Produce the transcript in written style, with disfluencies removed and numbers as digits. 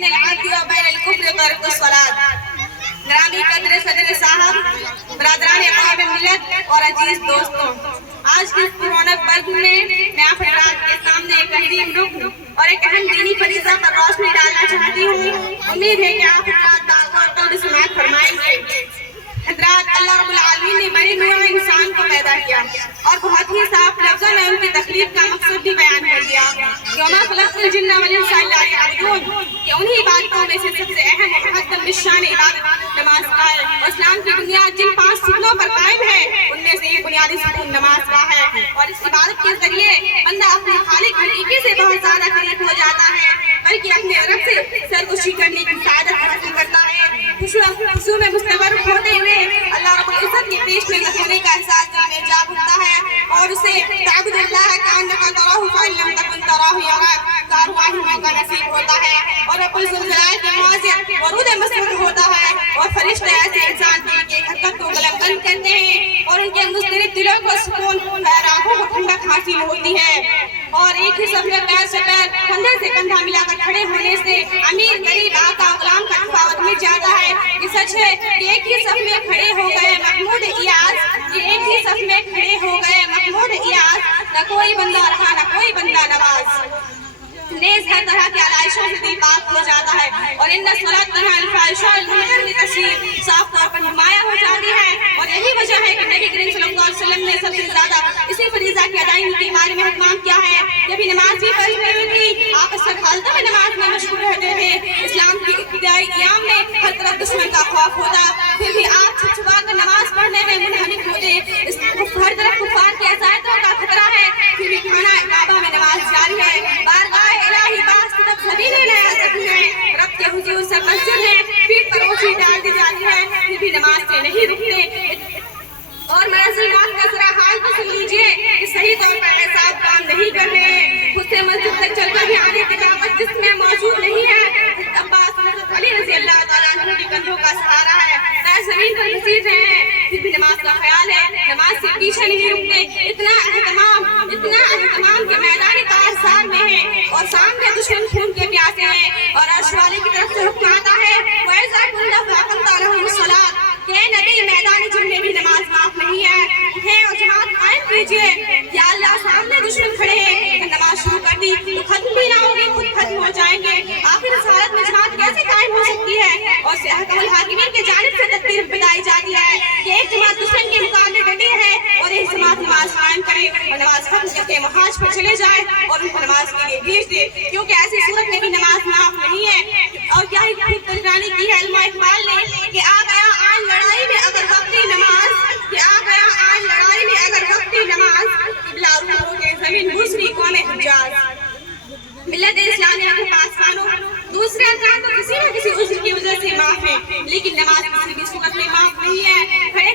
بین العبد و بین الکفر ترک الصلاۃ۔ گرامی قدر صدر صاحب، برادران اقوام ملت اور عزیز دوستوں، آج کی اس رونق برگ میں میں آپ حضرات کے سامنے ایک عظیم رکن اور ایک اہم دینی فریضہ پر روشنی ڈالنا چاہتی ہوں۔ امید ہے کہ آپ حضرات دعوت اور قلب سماعت فرمائیں گے۔ حضرات، اللہ رب العالمین نے بڑے نوع انسان کو پیدا کیا اور بہت ہی صاف لفظوں میں ان کی تخلیق کا مقصد بھی بیان کر دیا۔ وَمَا خَلَقْتُ الْجِنَّ وَالْإِنسَ إِلَّا لِيَعْبُدُونِ، کہ انہی باتوں میں سے سب سے اہم اور مقدم بالشان عبادت نماز کا ہے، اور اسلام کی بنیاد جن 5 ستونوں پر قائم ہے ان میں سے ایک بنیادی ستون نماز کا ہے، اور اس عبادت کے ذریعے بندہ اپنے خالق حقیقی سے بہت زیادہ قریب ہو جاتا ہے، بلکہ اپنے رب سے سرکشی کرنے کی سعادت حاصل کرتا ہے۔ خشوع میں مستغرق ہوتے ہوئے اللہ رب العزت کے پیش میں ہونے کا احساس دل میں جاگ اٹھتا ہے، اور اسے تعبد اللہ کأنک تراہ فإن لم تکن تراہ یراک کا ارواحی موقع نصیب ہوتا ہے، اور رب الزلزال کے معاذ ورود مسعود ہوتا ہے، اور فرشتے ایسے انسان کی ایک حرکت کو قلم بند کرتے ہیں اور ان کے مضطرب دلوں کو سکون، خیر آنکھوں کو ٹھنڈک حاصل ہوتی ہے، اور ایک ہی صف میں پیر سے پیر، کندھے سے کندھا ملا کر کھڑے ہونے سے امیر غریب آقا غلام کا تفاوت مٹ جاتا ہے۔ یہ سچ ہے کہ ایک ہی صف میں کھڑے ہو گئے محمود ایاز، یہ ایک ہی صف میں کھڑے ہو گئے محمود ایاز، نہ کوئی بندہ رہا نہ کوئی بندہ نواز، نیز ہر طرح کے علائشوں سے دل پاک ہو جاتا ہے، اور ان الصلاۃ تنہی عن الفحشاء والمنکر کی تشریح صاف طور پر نمایاں ہو جاتی ہے، اور یہی وجہ ہے کہ نبی کریم صلی اللہ علیہ وسلم نے سب سے زیادہ اسی فریضہ کی ادائیگی کے بارے میں اہتمام کیا ہے۔ جب نماز بھی پڑھی ہوئی تھی، آپ اکثر حالتوں میں نماز میں مشغول رہتے تھے۔ اسلام کی ابتدائی ایام میں ہر طرف دشمن کا خوف ہوتا، پھر بھی آپ چھپ چھپا کر نماز پڑھنے میں منہمک ہوتے۔ ہر طرف کفار کی عذابوں کا خطرہ ہے، پھر بھی خانہ کعبہ میں نماز جاری ہے۔ بارگاہ الہی پاس کی طرف زمین ہے، رب کے حضور سے مسجد ہے، پیٹھ پر روشنی ڈال دی جاتی ہے، پھر بھی نماز سے نہیں رکتے۔ اور منزلات کا ذرا حال تو سن لیجئے کہ صحیح طور پر احساب کام نہیں کر رہے ہیں۔ خود سے مسجد تک چل کر بھی آنے کی طاقت جس میں موجود نہیں ہے۔ عباس حضرت علی رضی اللہ تعالیٰ عنہ کے کندھوں کا سہارا ہے، پیر زمین پر گھسیٹ رہے ہیں، پھر بھی نماز کا خیال ہے، نماز سے پیچھے نہیں رکتے۔ اتنا اہتمام کہ میدان کارزار میں ہے اور سامنے دشمن خون کے پیاسے ہیں، اور عرش والے کی طرف سے حکم آتا ہے وَإِذَا كُنْتَ فَأَقِمْتَ لَهُمُ الصَّلَاةَ، کہ نبی میدانی جنگ میں بھی نماز معاف نہیں ہے، اٹھیں اور جماعت قائم کیجئے۔ یا اللہ، سامنے دشمن کھڑے ہیں، نماز شروع کر دی تو ختم بھی نہ ہوگی، خود ختم ہو جائیں گے۔ آخر اس حالت میں جماعت کیسے قائم ہو سکتی ہے؟ اور حکم الحاکمین کی جانب سے تدبیر بتائی جاتی ہے کہ ایک جماعت دشمن کے مقابلے ڈٹی ہے اور ایک جماعت نماز قائم کرے اور نماز ختم کر کے محاج پر چلے جائے اور ان کو نماز کے لیے بھیج دے، کیونکہ ایسی صورت میں بھی نماز معاف نہیں ہے۔ اور کیا ہی خود ترجمانی کی ہے علماء اقبال نے کہ آ گیا آج لڑائی میں اگر وقتی نماز، کہ آ گیا آج لڑائی میں اگر وقتی نماز، قبلہ روح کے زمین دوسری قوم حجاز۔ ملت اسلامیہ کے پاسبانوں، دوسرے ارکان تو کسی نہ کسی عذر کی وجہ سے معاف ہیں، لیکن نماز کسی بھی صورت میں معاف نہیں ہے۔ کھڑے کھڑے